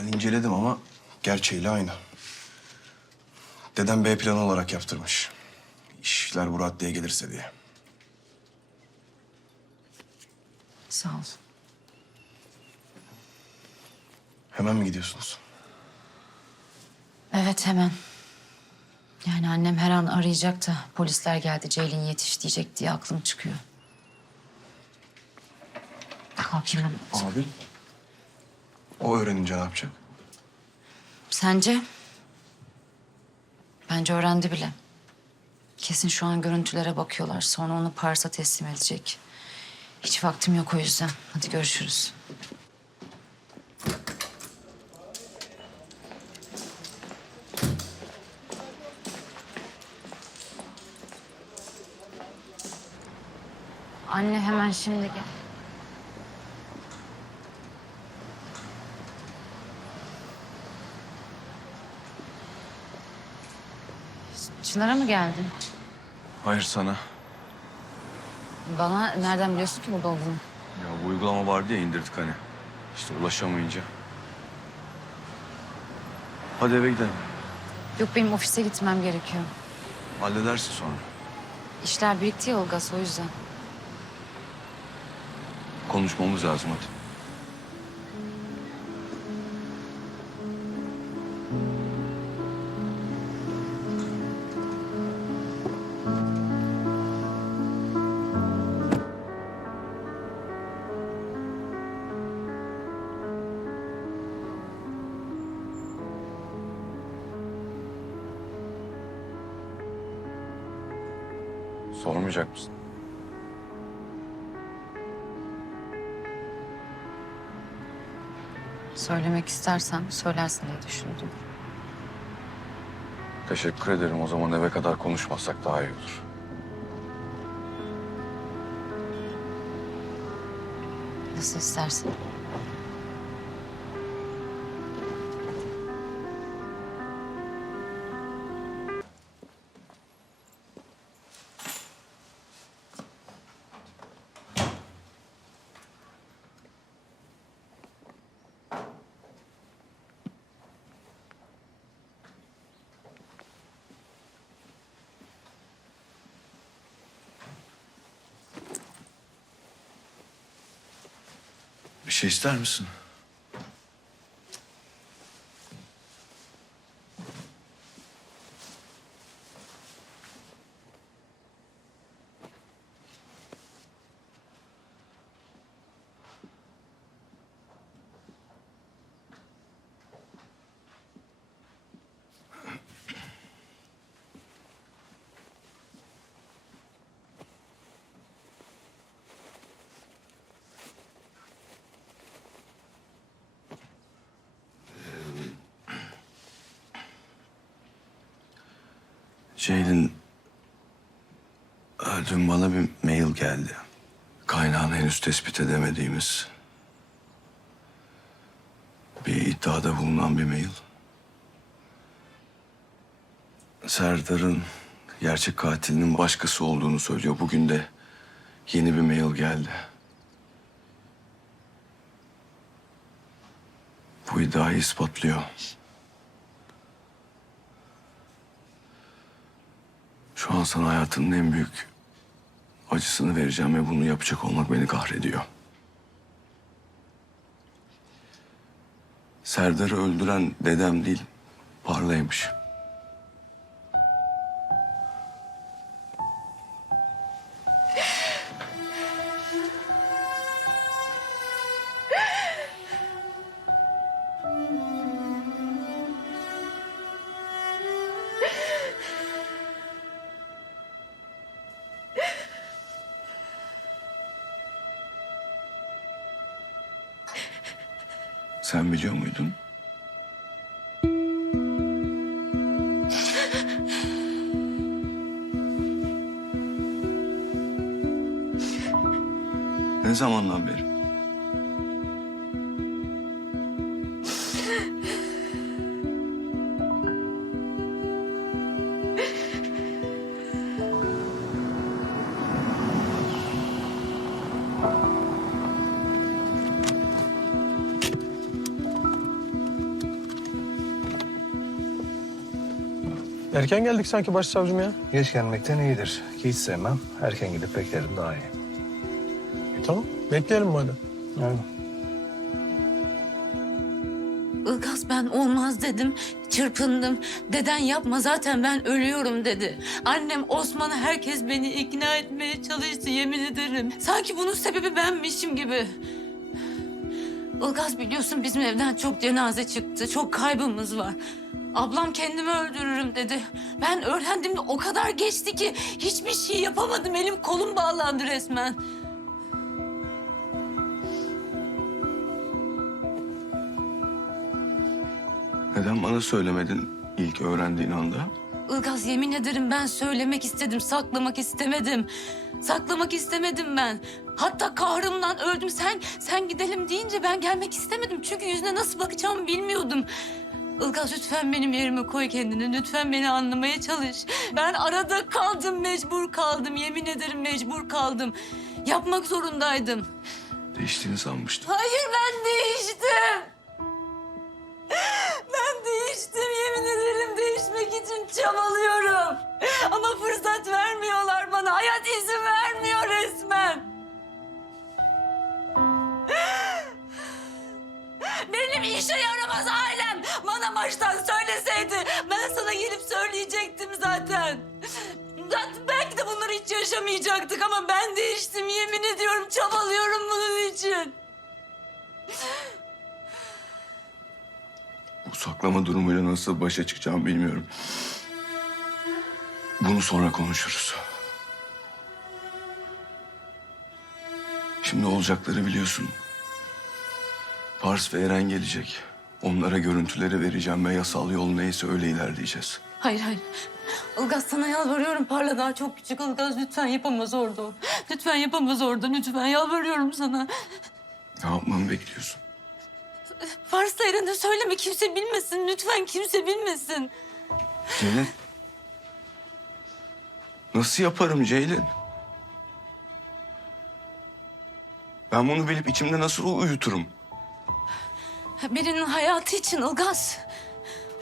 Ben inceledim ama gerçeğiyle aynı. Dedem B planı olarak yaptırmış. İşler bu raddeye gelirse diye. Sağ ol. Hemen mi gidiyorsunuz? Evet hemen. Yani annem her an arayacak da polisler geldi Ceylin yetiş diyecek diye aklım çıkıyor. Kalkayım ben. Abi. O öğrenince ne yapacak? Sence? Bence öğrendi bile. Kesin şu an görüntülere bakıyorlar. Sonra onu Pars'a teslim edecek. Hiç vaktim yok o yüzden. Hadi görüşürüz. Anne hemen şimdi gel. Çınar'a mı geldin? Hayır sana. Bana nereden biliyorsun ki burada olduğunu? Ya bu uygulama vardı ya indirdik hani. İşte ulaşamayınca. Hadi eve gidelim. Yok benim ofise gitmem gerekiyor. Halledersin sonra. İşler birikti ya Ilgaz o yüzden. Konuşmamız lazım hadi. Sormayacak mısın? Söylemek istersen söylersin diye düşündüm. Teşekkür ederim. O zaman eve kadar konuşmasak daha iyi olur. Nasıl istersen. Bir şey ister misin? Ceylin... e, Dün bana bir mail geldi. Kaynağını henüz tespit edemediğimiz... Bir iddiada bulunan bir mail. Serdar'ın gerçek katilinin başkası olduğunu söylüyor. Bugün de yeni bir mail geldi. Bu iddiayı ispatlıyor. Şu an sana hayatının en büyük acısını vereceğim ve bunu yapacak olmak beni kahrediyor. Serdar'ı öldüren dedem değil, Parlaymış. Sen biliyor muydun? Ne zamandan beri? Erken geldik sanki başsavcım ya. Geç gelmekten iyidir. Ki hiç sevmem. Erken gidip beklerim daha iyi. E, tamam bekleyelim madem. Yani Ilgaz ben olmaz dedim. Çırpındım. Deden yapma zaten ben ölüyorum dedi. Annem Osman'ı herkes beni ikna etmeye çalıştı yemin ederim. Sanki bunun sebebi benmişim gibi. Ilgaz biliyorsun bizim evden çok cenaze çıktı. Çok kaybımız var. Ablam kendimi öldürürüm dedi. Ben öğrendiğimde o kadar geçti ki hiçbir şey yapamadım. Elim kolum bağlandı resmen. Neden bana söylemedin ilk öğrendiğin anda? Ilgaz yemin ederim ben söylemek istedim, saklamak istemedim. Saklamak istemedim ben. Hatta kahrımdan öldüm. Sen sen gidelim deyince ben gelmek istemedim. Çünkü yüzüne nasıl bakacağımı bilmiyordum. Ilgaz lütfen benim yerime koy kendini. Lütfen beni anlamaya çalış. Ben arada kaldım, mecbur kaldım. Yemin ederim mecbur kaldım. Yapmak zorundaydım. Değiştiğini sanmıştım. Hayır ben değiştim. Ben değiştim yemin ederim değişmek için çabalıyorum. Ama fırsat vermiyorlar bana. Hayat izin vermiyor resmen. Benim işe yaramaz ailem bana baştan söyleseydi ben sana gelip söyleyecektim zaten. Zaten belki de bunları hiç yaşamayacaktık ama ben değiştim yemin ediyorum çabalıyorum bunun için. Bu saklama durumuyla nasıl başa çıkacağımı bilmiyorum. Bunu sonra konuşuruz. Şimdi olacakları biliyorsun. Pars ve Eren gelecek. Onlara görüntüleri vereceğim ve yasal yol neyse öyle ilerleyeceğiz. Hayır hayır. Ilgaz sana yalvarıyorum. Parla daha çok küçük. Ilgaz lütfen yapamaz orada. o. Lütfen yapamaz orada. Lütfen yalvarıyorum sana. Ne yapmamı bekliyorsun? Fars'ta Eren'e söyleme. Kimse bilmesin. Lütfen kimse bilmesin. Ceylin. Nasıl yaparım Ceylin? Ben bunu bilip içimde nasıl uyuturum? Birinin hayatı için Ilgaz.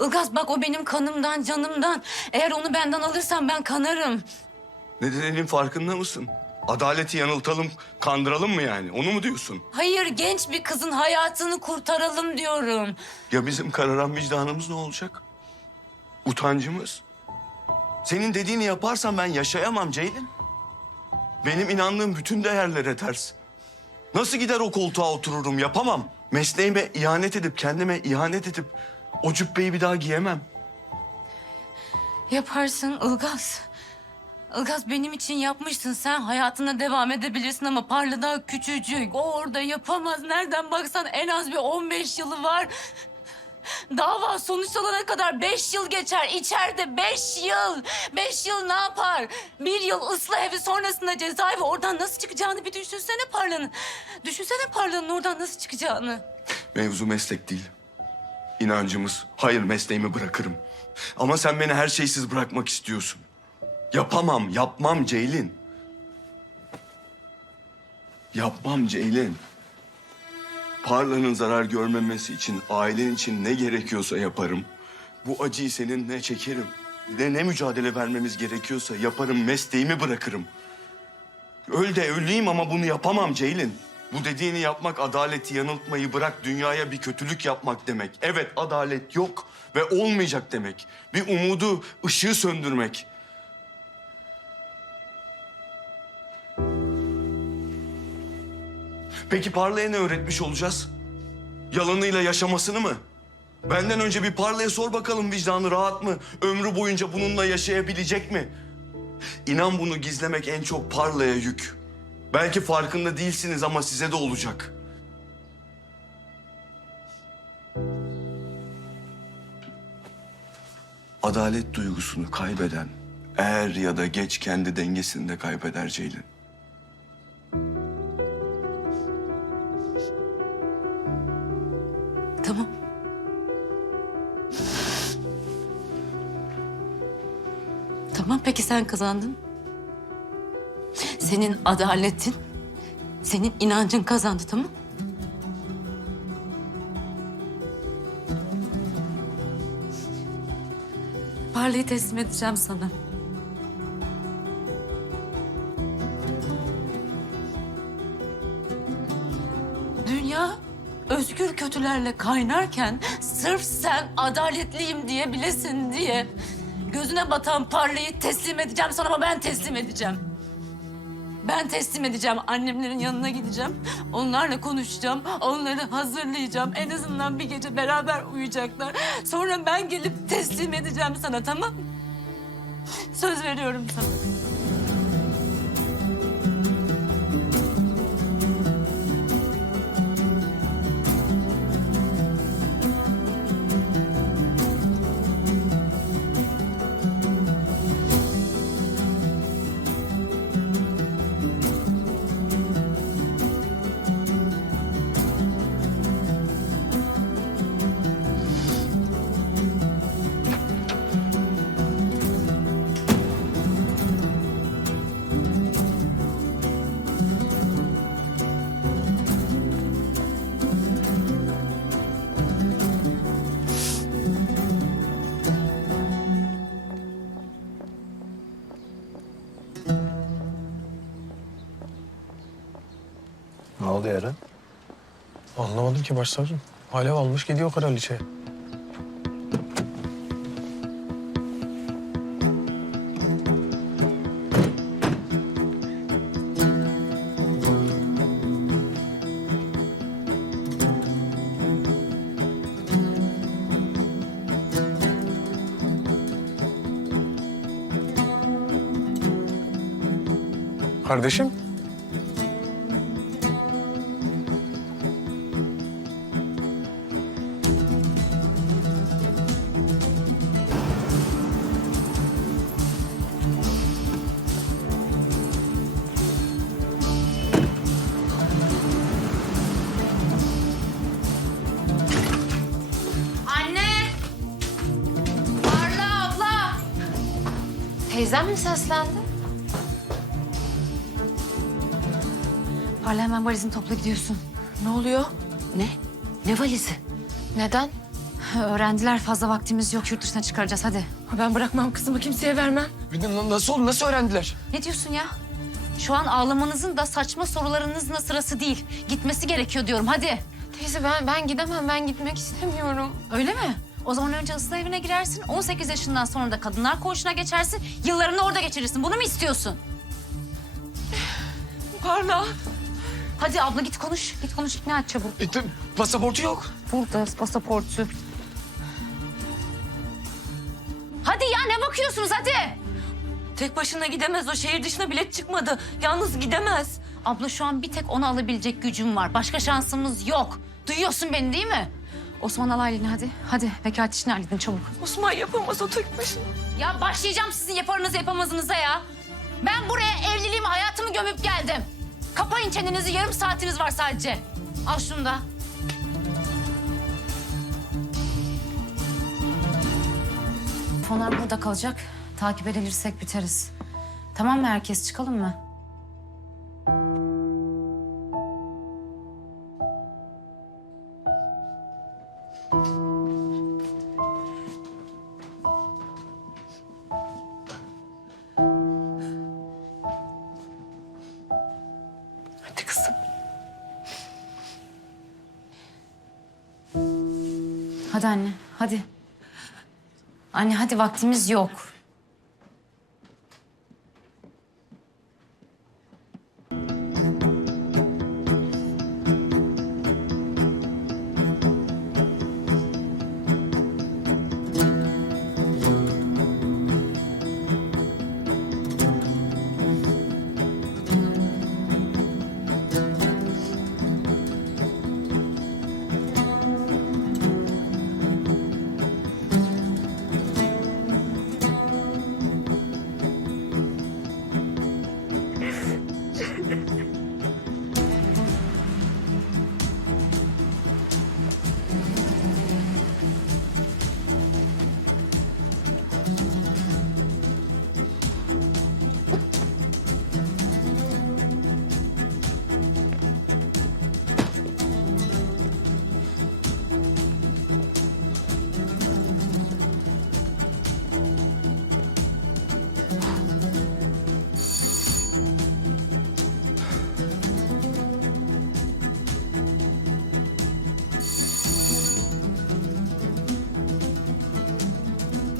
Ilgaz bak o benim kanımdan, canımdan. Eğer onu benden alırsan ben kanarım. Nedeninin farkında mısın? Adaleti yanıltalım, kandıralım mı yani? Onu mu diyorsun? Hayır genç bir kızın hayatını kurtaralım diyorum. Ya bizim kararan vicdanımız ne olacak? Utancımız? Senin dediğini yaparsam ben yaşayamam Ceylin. Benim inandığım bütün değerlere ters. Nasıl gider o koltuğa otururum yapamam. Mesleğime ihanet edip, kendime ihanet edip o cübbeyi bir daha giyemem. Yaparsın Ilgaz. Ilgaz benim için yapmışsın. Sen hayatına devam edebilirsin ama Parla küçücük. O orada yapamaz. Nereden baksan en az bir 15 yılı var. Dava sonuçlanana kadar beş yıl geçer. İçeride beş yıl. Beş yıl ne yapar? Bir yıl ıslah evi sonrasında cezaevi. Oradan nasıl çıkacağını bir düşünsene Parla'nın. Düşünsene Parla'nın oradan nasıl çıkacağını. Mevzu meslek değil. İnancımız. Hayır mesleğimi bırakırım. Ama sen beni her şeysiz bırakmak istiyorsun. Yapamam, yapmam Ceylin. Yapmam Ceylin. Parla'nın zarar görmemesi için, ailen için ne gerekiyorsa yaparım. Bu acıyı seninle çekerim. Bir de ne mücadele vermemiz gerekiyorsa yaparım, mesleğimi bırakırım. Öl de öleyim ama bunu yapamam Ceylin. Bu dediğini yapmak adaleti yanıltmayı bırak dünyaya bir kötülük yapmak demek. Evet adalet yok ve olmayacak demek. Bir umudu, ışığı söndürmek. Peki Parla'ya ne öğretmiş olacağız? Yalanıyla yaşamasını mı? Benden önce bir Parla'ya sor bakalım vicdanı rahat mı? Ömrü boyunca bununla yaşayabilecek mi? İnan bunu gizlemek en çok Parla'ya yük. Belki farkında değilsiniz ama size de olacak. Adalet duygusunu kaybeden er ya da geç kendi dengesini de kaybeder Ceylin. Tamam. Tamam peki sen kazandın. Senin adaletin, senin inancın kazandı tamam? Parlayı teslim edeceğim sana. Kötülerle kaynarken sırf sen adaletliyim diye bilesin diye gözüne batan parlayı teslim edeceğim sana ama ben teslim edeceğim. Ben teslim edeceğim. Annemlerin yanına gideceğim. Onlarla konuşacağım. Onları hazırlayacağım. En azından bir gece beraber uyuyacaklar. Sonra ben gelip teslim edeceğim sana tamam mı? Söz veriyorum sana. Ne oldu Eren? Anlamadım ki başsavcım. Alev almış gidiyor kraliçe. Kardeşim? Teyzem mi seslendi? Parla hemen valizini topla gidiyorsun. Ne oluyor? Ne? Ne valizi? Neden? Öğrendiler fazla vaktimiz yok yurt dışına çıkaracağız hadi. Ben bırakmam kızımı kimseye vermem. Bir de na- nasıl oldu? Nasıl öğrendiler? Ne diyorsun ya? Şu an ağlamanızın da saçma sorularınızın da sırası değil. Gitmesi gerekiyor diyorum hadi. Teyze ben ben gidemem. Ben gitmek istemiyorum. Öyle mi? O zaman önce ıslah evine girersin. 18 yaşından sonra da kadınlar koğuşuna geçersin. Yıllarını orada geçirirsin. Bunu mu istiyorsun? Parla. Hadi abla git konuş. Git konuş ikna et çabuk. E, de- pasaportu yok. Burada pasaportu. Hadi ya ne bakıyorsunuz hadi. Tek başına gidemez. O şehir dışına bilet çıkmadı. Yalnız gidemez. Abla şu an bir tek onu alabilecek gücüm var. Başka şansımız yok. Duyuyorsun beni değil mi? Osman al aileni hadi. Hadi vekalet işini halledin çabuk. Osman yapamaz o tek başına. Ya başlayacağım sizin yaparınızı yapamazınıza ya. Ben buraya evliliğimi hayatımı gömüp geldim. Kapayın çenenizi yarım saatiniz var sadece. Al şunu da. Fonlar burada kalacak. Takip edilirsek biteriz. Tamam mı herkes çıkalım mı? Vaktimiz yok.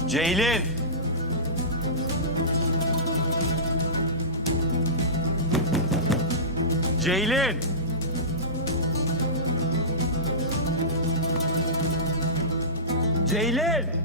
Ceylin! Ceylin! Ceylin!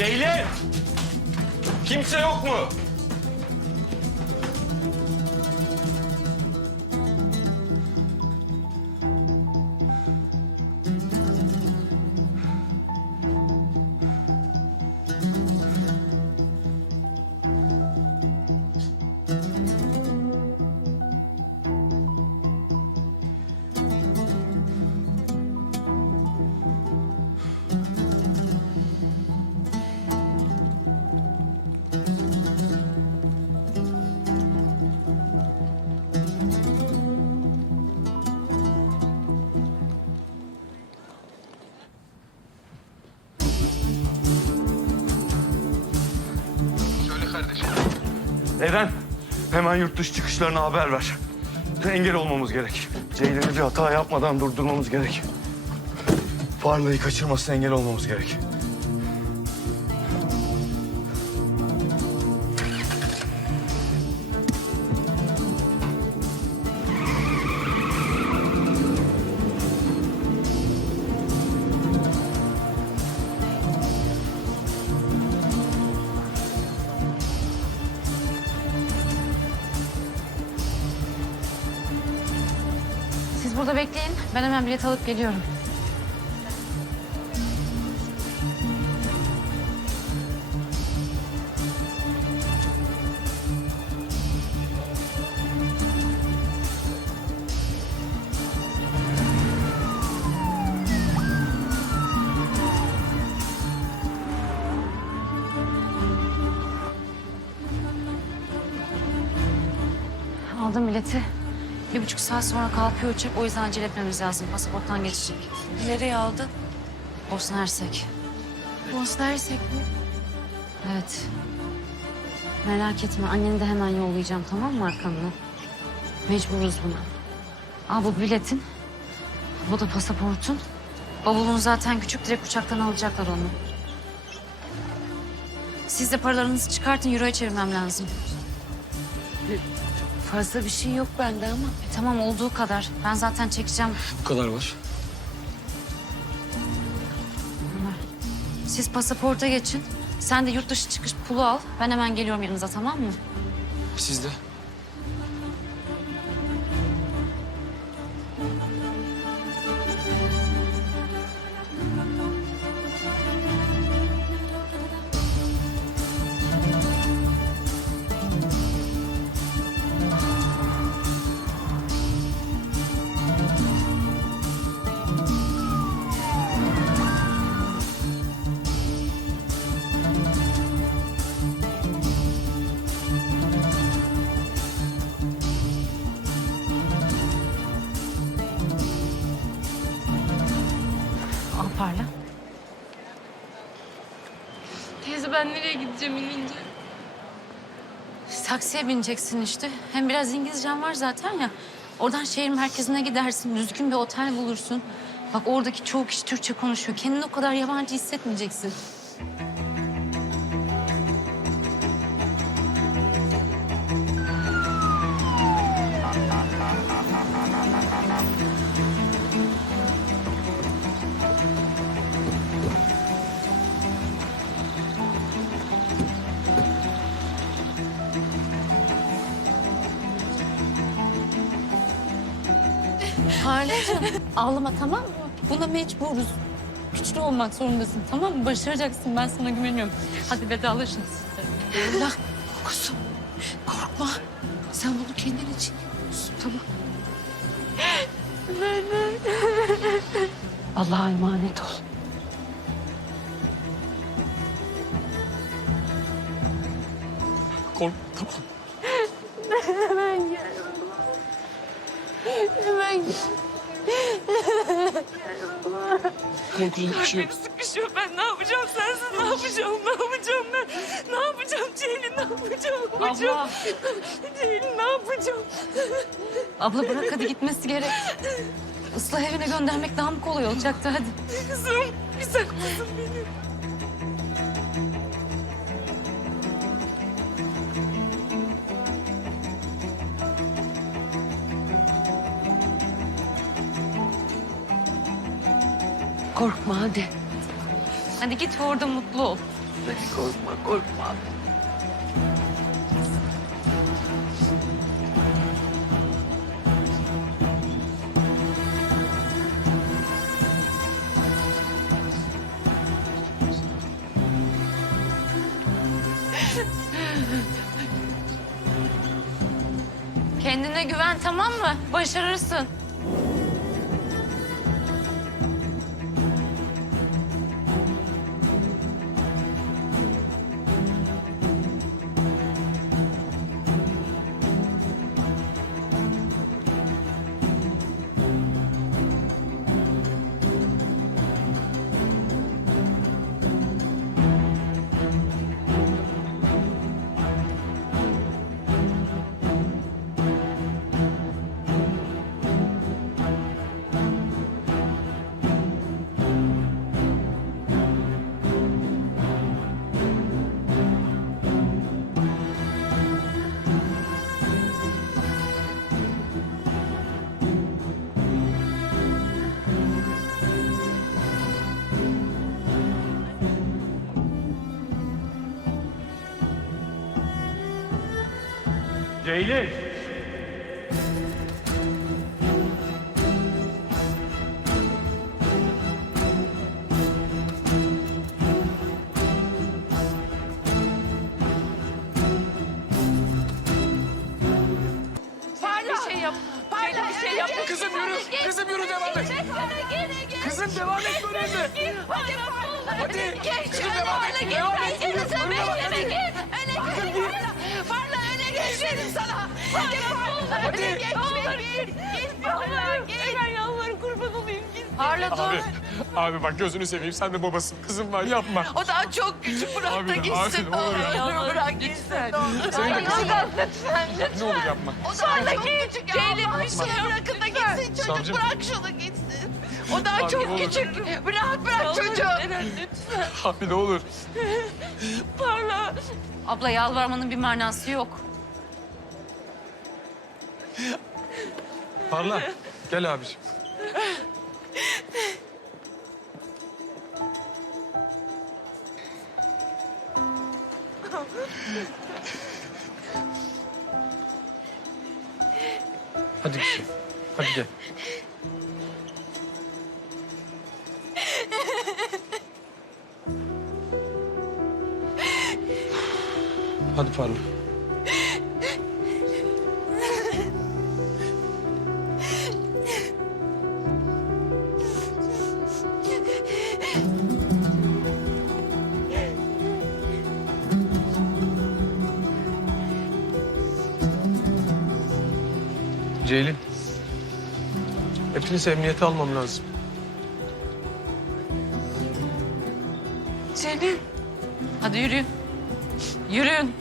Ceylin! Kimse yok mu? Eren, hemen yurt dışı çıkışlarına haber ver. Engel olmamız gerek. Ceylin'i bir hata yapmadan durdurmamız gerek. Parla'yı kaçırmasına engel olmamız gerek. Bilet alıp geliyorum. Aldım bileti. Bir buçuk saat sonra kalkıyor uçak. O yüzden acele etmemiz lazım. Pasaporttan geçecek. Nereye aldın? Bosna Hersek. Bosna Hersek mi? Evet. Merak etme. Anneni de hemen yollayacağım tamam mı arkamda? Mecburuz buna. Al bu biletin. Bu da pasaportun. Bavulun zaten küçük. Direkt uçaktan alacaklar onu. Siz de paralarınızı çıkartın. Euro'ya çevirmem lazım. Fazla bir şey yok bende ama. E, tamam olduğu kadar. Ben zaten çekeceğim. Bu kadar var. Siz pasaporta geçin. Sen de yurt dışı çıkış pulu al. Ben hemen geliyorum yanınıza tamam mı? Siz de. Gideceğim inince? Taksiye bineceksin işte. Hem biraz İngilizcen var zaten ya. Oradan şehir merkezine gidersin. Düzgün bir otel bulursun. Bak oradaki çoğu kişi Türkçe konuşuyor. Kendini o kadar yabancı hissetmeyeceksin. Ağlama tamam mı? Buna mecburuz. Güçlü olmak zorundasın tamam mı? Başaracaksın ben sana güveniyorum. Hadi vedalaşın siz de. Allah kuzum korkma. Sen bunu kendin için yapıyorsun tamam. Allah'a emanet ol. Korkma tamam. Korkulacak bir şey yok. Sıkışıyor ben ne yapacağım sensiz ne yapacağım ne yapacağım ben ne yapacağım Ceylin ne yapacağım Abla. Ceylin ne yapacağım Abla bırak hadi gitmesi gerek. Islah evine göndermek daha mı kolay olacaktı hadi. kızım güzel kızım benim. Korkma hadi. Hadi git orada mutlu ol. Hadi korkma korkma. Kendine güven tamam mı? Başarırsın. Bir Abi, abi bak gözünü seveyim sen de babasın. Kızım var yapma. O daha çok küçük bırak Abi, da abi, gitsin. ne olur ya. Yalvarırım, Bırak gitsin. Senin de kızın var. Lütfen lütfen. Ne olur yapma. O daha çok küçük. Ceylin bir şey bırakın da gitsin. Çocuk Savcım. bırak şunu gitsin. O daha Abi, ne çok olur. küçük. Bırak bırak çocuğu. lütfen. Abi ne olur. Parla. Abla yalvarmanın bir manası yok. Parla. Gel abiciğim. Hadi şey. Hadi gel. Hadi Parla. Ceylin. Hepinizi emniyete almam lazım. Ceylin. Hadi yürüyün. Yürüyün.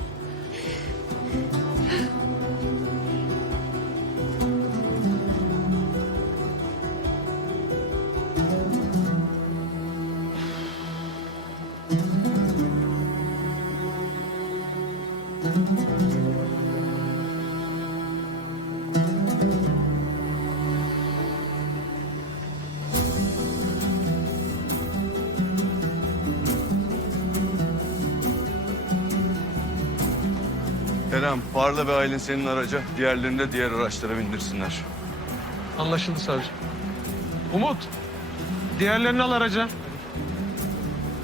Parla ve Aylin senin araca, diğerlerini de diğer araçlara bindirsinler. Anlaşıldı savcı. Umut, diğerlerini al araca.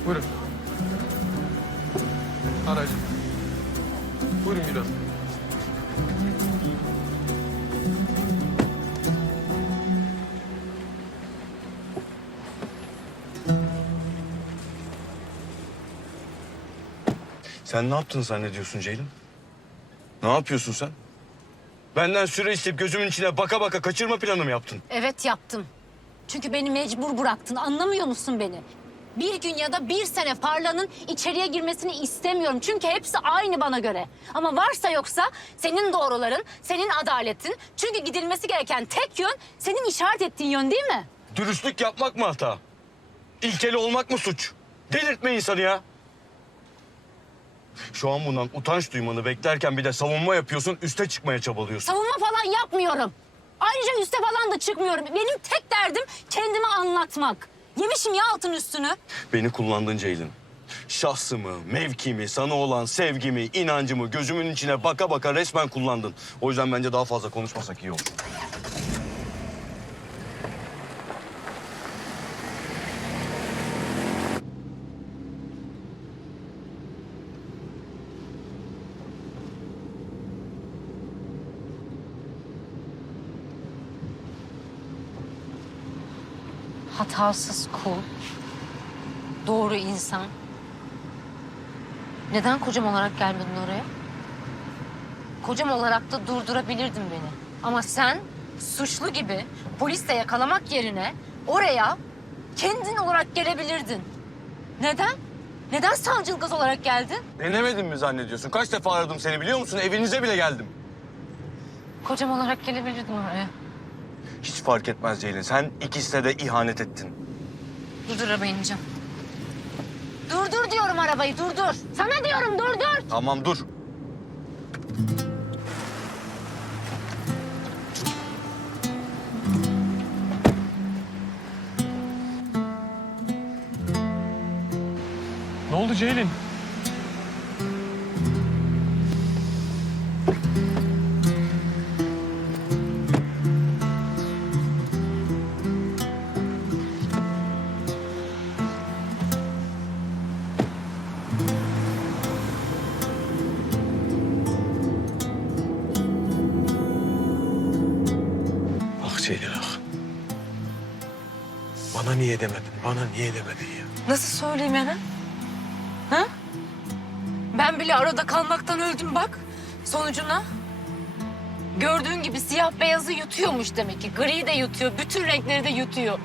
Buyurun. Aracı. Buyurun Gülhan. Sen ne yaptığını zannediyorsun Ceylin? Ne yapıyorsun sen? Benden süre isteyip gözümün içine baka baka kaçırma planı mı yaptın? Evet yaptım. Çünkü beni mecbur bıraktın. Anlamıyor musun beni? Bir gün ya da bir sene Parla'nın içeriye girmesini istemiyorum. Çünkü hepsi aynı bana göre. Ama varsa yoksa senin doğruların, senin adaletin. Çünkü gidilmesi gereken tek yön senin işaret ettiğin yön değil mi? Dürüstlük yapmak mı hata? İlkeli olmak mı suç? Delirtme insanı ya. Şu an bundan utanç duymanı beklerken bir de savunma yapıyorsun, üste çıkmaya çabalıyorsun. Savunma falan yapmıyorum. Ayrıca üste falan da çıkmıyorum. Benim tek derdim kendimi anlatmak. Yemişim ya altın üstünü. Beni kullandın Ceylin. Şahsımı, mevkimi, sana olan sevgimi, inancımı gözümün içine baka baka resmen kullandın. O yüzden bence daha fazla konuşmasak iyi olur. Hatasız kul. Doğru insan. Neden kocam olarak gelmedin oraya? Kocam olarak da durdurabilirdin beni. Ama sen suçlu gibi polisle yakalamak yerine oraya kendin olarak gelebilirdin. Neden? Neden savcılık gaz olarak geldin? Denemedin mi zannediyorsun? Kaç defa aradım seni biliyor musun? Evinize bile geldim. Kocam olarak gelebilirdin oraya. Hiç fark etmez Ceylin. Sen ikisine de ihanet ettin. Durdur arabayı ineceğim. Durdur diyorum arabayı durdur. Sana diyorum durdur. Tamam dur. Ne oldu Ceylin? Bana niye demedin? Bana niye demedin ya? Nasıl söyleyeyim hemen? Ha? Ben bile arada kalmaktan öldüm bak sonucuna. Gördüğün gibi siyah beyazı yutuyormuş demek ki. Gri de yutuyor, bütün renkleri de yutuyor.